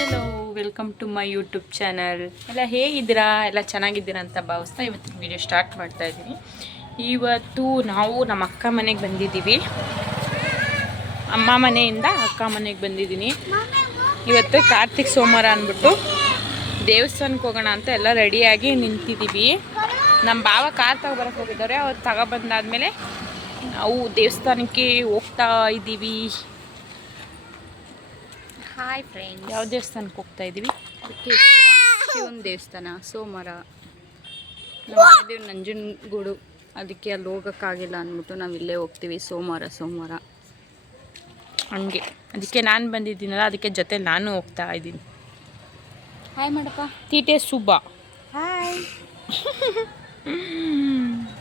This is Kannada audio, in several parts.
Hello welcome to my YouTube channel ಎಲ್ಲ ಹೇಗಿದ್ದೀರಾ? ಎಲ್ಲ ಚೆನ್ನಾಗಿದ್ದೀರಾ ಅಂತ ಭಾವಿಸ್ತಾ ಇವತ್ತಿನ ವಿಡಿಯೋ ಸ್ಟಾರ್ಟ್ ಮಾಡ್ತಾ ಇದ್ದೀನಿ. ಇವತ್ತು ನಾವು ನಮ್ಮ ಅಕ್ಕ ಮನೆಗೆ ಬಂದಿದ್ದೀವಿ. ಅಮ್ಮ ಮನೆಯಿಂದ ಅಕ್ಕ ಮನೆಗೆ ಬಂದಿದ್ದೀನಿ. ಇವತ್ತು ಕಾರ್ತಿಕ್ ಸೋಮವಾರ ಅಂದ್ಬಿಟ್ಟು ದೇವಸ್ಥಾನಕ್ಕೆ ಹೋಗೋಣ ಅಂತ ಎಲ್ಲ ರೆಡಿಯಾಗಿ ನಿಂತಿದ್ದೀವಿ. ನಮ್ಮ ಭಾವ ಕಾರ್ ತಗೊಬರಕ್ಕೆ ಹೋಗಿದ್ದವ್ರೆ ಅವ್ರು ತಗೊಬಂದಾದ್ಮೇಲೆ ನಾವು ದೇವಸ್ಥಾನಕ್ಕೆ ಹೋಗ್ತಾ ಇದ್ದೀವಿ. ಹಾಯ್ ಫ್ರೆಂಡ್ಸ್ ಯಾವ ದೇವಸ್ಥಾನಕ್ಕೆ ಹೋಗ್ತಾ ಇದ್ದೀವಿ? ಶಿವನ ದೇವಸ್ಥಾನ ಸೋಮವಾರ. ನಮ್ಮ ನಂಜನಗೂಡು. ಅದಕ್ಕೆ ಅಲ್ಲಿ ಹೋಗೋಕ್ಕಾಗಿಲ್ಲ ಅಂದ್ಬಿಟ್ಟು ನಾವು ಇಲ್ಲೇ ಹೋಗ್ತೀವಿ ಸೋಮವಾರ ಸೋಮವಾರ. ಹಂಗೆ. ಅದಕ್ಕೆ ನಾನು ಬಂದಿದ್ದೀನಲ್ಲ ಅದಕ್ಕೆ ಜೊತೆ ನಾನು ಹೋಗ್ತಾ ಇದ್ದೀನಿ. ಹಾಯ್ ಮಾಡಪ್ಪ. ತೀಟೆ ಸುಬ್ಬ ಹಾಯ್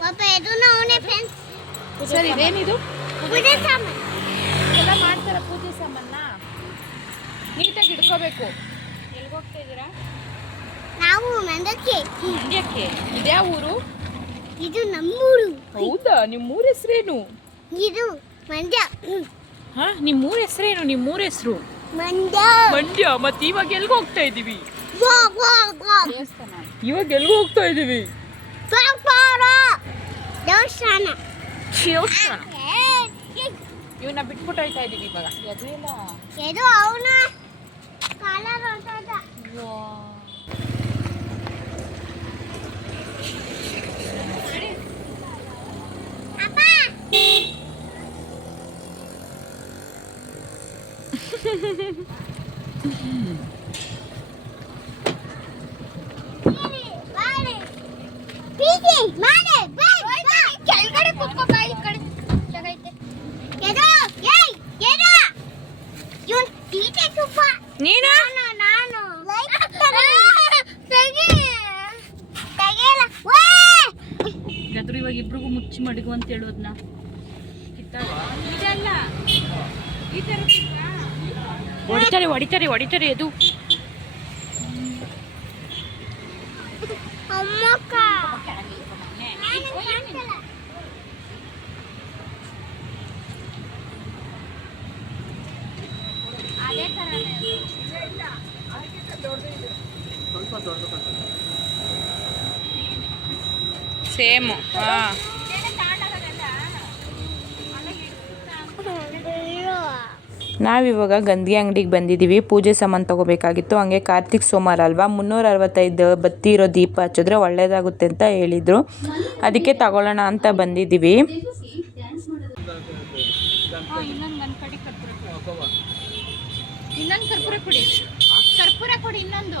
ಪಾಪ ಇದು ಫ್ರೆಂಡ್ಸ್ ಸರ್ ಇದೇನಿದು ಪೂಜೆ ಸಾಮಾನು. ಎಲ್ಲ ಮಾಡ್ತಾರ ಪೂಜೆ ಸಾಮಾನ ನೀಟಾಗಿ ಇಟ್ಕೋಬೇಕು. ಎಲ್ಲಿಗೆ ಹೋಗ್ತಾ ಇದ್ದೀರಾ? ನಾವು ಮಂದಕ್ಕೆ ಮಂಡ್ಯಕ್ಕೆ. ಇದ್ಯಾವ ಊರು? ಇದು ನಮ್ಮೂರು. ಹೌದಾ? ನಿಮ್ಮ ಊರ ಹೆಸರೇನು? ಇದು ಮಂಡ್ಯ. ಹಾ ನಿಮ್ಮ ಊರ ಹೆಸರೇನು? ನಿಮ್ಮ ಊರ ಹೆಸರು? ಮಂಡ್ಯ. ಮಂಡ್ಯ. ಮತ್ತೆ ಇವಾಗ ಎಲ್ಗೂ ಹೋಗ್ತಾ ಇದ್ದೀವಿ. ದೇವಸ್ಥಾನ ಇವಾಗ ಎಲ್ಗೆ ಹೋಗ್ತಾ ಇದ್ದೀವಿ. ದೇವಸ್ಥಾನ. ದೇವಸ್ಥಾನ ಏ, ಏ, ಇವನ್ನ ಬಿಟ್ಬಿಟ್ಟು ಹೋಗ್ತಾ ಇದ್ದೀವಿ ಇವಾಗ ಅದು ಎಲ್ಲ ಇದು ಅವನ ಕಾಲರ್ ಹೊಂಟೋದ. ಅಪ್ಪ. ಬಾರೆ, ಬಾರೆ. ಪೀಚಿ, ಮಾಡೆ, ಬಾ, ಬಾ. ಕೆಳಗಡೆ ಕೂತ್ಕೋ ನೀನು? ನಾನು. ಯಾದ್ರು ಇವಾಗ ಇಬ್ರಿಗೂ ಮುಚ್ಚಿ ಮಡಗು ಅಂತ ಹೇಳೋದ್ನ? ಇದಲ್ಲ. ಈ ತರ ಹೊಡಿತಾರೆ ಹೊಡಿತಾರೆ ಹೊಡಿತಾರೆ ಅದು. ಅಮ್ಮಕ್ಕ. ನಾನು ಕಾಣ್ಸಲ್ಲ. ಅದೇ ಥರನೇ ಅದು. ಸೇಮ್ ಹಾ. ನಾವಿವಾಗ ಗಂಧಿ ಅಂಗಡಿಗೆ ಬಂದಿದ್ದೀವಿ. ಪೂಜೆ ಸಾಮಾನು ತೊಗೋಬೇಕಾಗಿತ್ತು. ಹಂಗೆ ಕಾರ್ತಿಕ್ ಸೋಮವಾರ ಅಲ್ವಾ? ಮುನ್ನೂರ ಅರವತ್ತೈದು ಬತ್ತಿ ಇರೋ ದೀಪ ಹಚ್ಚಿದ್ರೆ ಒಳ್ಳೇದಾಗುತ್ತೆ ಅಂತ ಹೇಳಿದರು. ಅದಕ್ಕೆ ತಗೊಳ್ಳೋಣ ಅಂತ ಬಂದಿದ್ದೀವಿ. ಇನ್ನೊಂದು ಕಡೆ. ಕರ್ಪೂರ ಕೊಡಿ ಇನ್ನೊಂದು.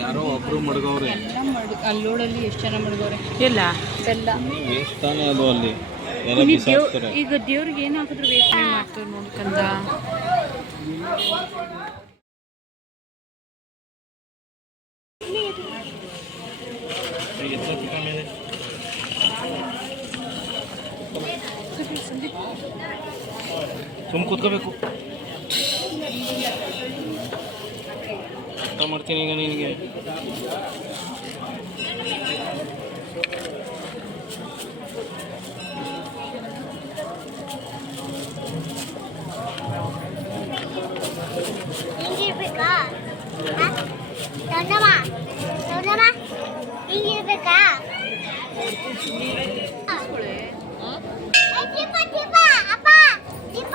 ಯಾರೋ ಒಬ್ರು ಮಡ್ಗವ್ರೆ. ಎಲ್ಲ ಮಡ್ ಅಲ್ಲೋಡಲ್ಲಿ ಎಷ್ಟು ಜನ ಮಡ್ಗವ್ರೆ? ಇಲ್ಲ ಬೆಲ್ಲ ವೇಸ್ಟ್ ತಾನೇ ಅದು ಅಲ್ಲಿ. ನೀವ್ ದೇವ್- ಈಗ ದೇವ್ರಿಗೆ ಏನು ಹಾಕಿದ್ರು ವೇಸ್ಟ್ ಮಾಡ್ತಾರೆ ನೋಡ್ಕಂದ ಸುಮ್ ಕೂತ್ಕೋಬೇಕು. ಮಾಡ್ತೀನಿ ಈಗ ನಿನಗೆ. ದೀಪ ದೀಪ ಅಪ್ಪ ದೀಪ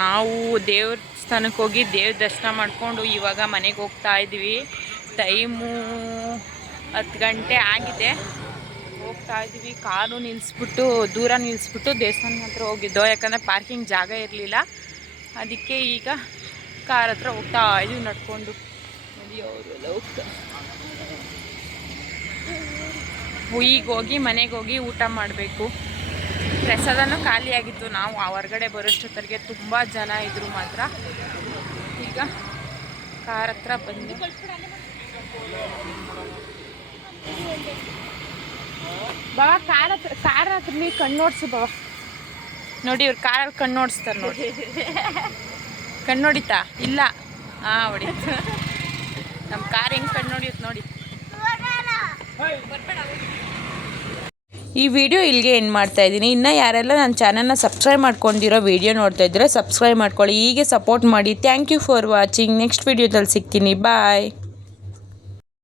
ನಾವು ದೇವಸ್ಥಾನಕ್ಕೆ ಹೋಗಿ ದೇವ್ರ ದರ್ಶನ ಮಾಡಿಕೊಂಡು ಇವಾಗ ಮನೆಗೆ ಹೋಗ್ತಾ ಇದ್ದೀವಿ ಟೈಮು ಹತ್ತು ಗಂಟೆ ಆಗಿದೆ. ಹೋಗ್ತಾ ಇದ್ದೀವಿ ಕಾರು ನಿಲ್ಲಿಸ್ಬಿಟ್ಟು ದೂರ ನಿಲ್ಲಿಸ್ಬಿಟ್ಟು ದೇವಸ್ಥಾನ ಹತ್ರ ಹೋಗಿದ್ದೋ, ಯಾಕಂದರೆ ಪಾರ್ಕಿಂಗ್ ಜಾಗ ಇರಲಿಲ್ಲ. ಅದಕ್ಕೆ ಈಗ ಕಾರ್ ಹತ್ರ ಹೋಗ್ತಾ ಇದ್ವಿ ನಡ್ಕೊಂಡು. ನೋಡಿ ಅವರೆಲ್ಲ ಹೋಗ್ತಾ ಈಗ ಹೋಗಿ ಮನೆಗೆ ಹೋಗಿ ಊಟ ಮಾಡಬೇಕು. ಪ್ರಸಾದನೂ ಖಾಲಿಯಾಗಿತ್ತು. ನಾವು ಆ ಹೊರಗಡೆ ಬರೋಷ್ಟೊತ್ತರಿಗೆ ತುಂಬ ಜನ ಇದ್ರು ಮಾತ್ರ. ಈಗ ಕಾರ್ ಹತ್ರ ಬಂದು ಬಾಬಾ ಕಾರ್ ಹತ್ರ ಕಾರ್ ಹತ್ರ ನೀವು ಕಣ್ಣೋಡ್ಸು ಬಾಬಾ ನೋಡಿ ಇವ್ರು ಕಾರಲ್ಲಿ ಕಣ್ಣೋಡಿಸ್ತಾರೆ ನೋಡಿ. ಕಣ್ಣೊಡಿತಾ ಇಲ್ಲ. ಹಾಂ ಹೊಡಿತು. ನಮ್ಮ ಕಾರ್ ಹೆಂಗೆ ಕಣ್ಣೊಡಿಯುತ್ತೆ ನೋಡಿ. ಈ ವಿಡಿಯೋ ಇಲ್ಲಿಗೆ ಎಂಡ್ ಮಾಡ್ತಾ ಇದ್ದೀನಿ. ಇನ್ನು ಯಾರೆಲ್ಲ ನನ್ನ ಚಾನಲ್ನ ಸಬ್ಸ್ಕ್ರೈಬ್ ಮಾಡ್ಕೊಂಡಿರೋ ವಿಡಿಯೋ ನೋಡ್ತಾ ಇದ್ದರೆ ಸಬ್ಸ್ಕ್ರೈಬ್ ಮಾಡ್ಕೊಳ್ಳಿ. ಹೀಗೆ ಸಪೋರ್ಟ್ ಮಾಡಿ. Thank you for watching next ವಿಡಿಯೋದಲ್ಲಿ ಸಿಗ್ತೀನಿ. ಬಾಯ್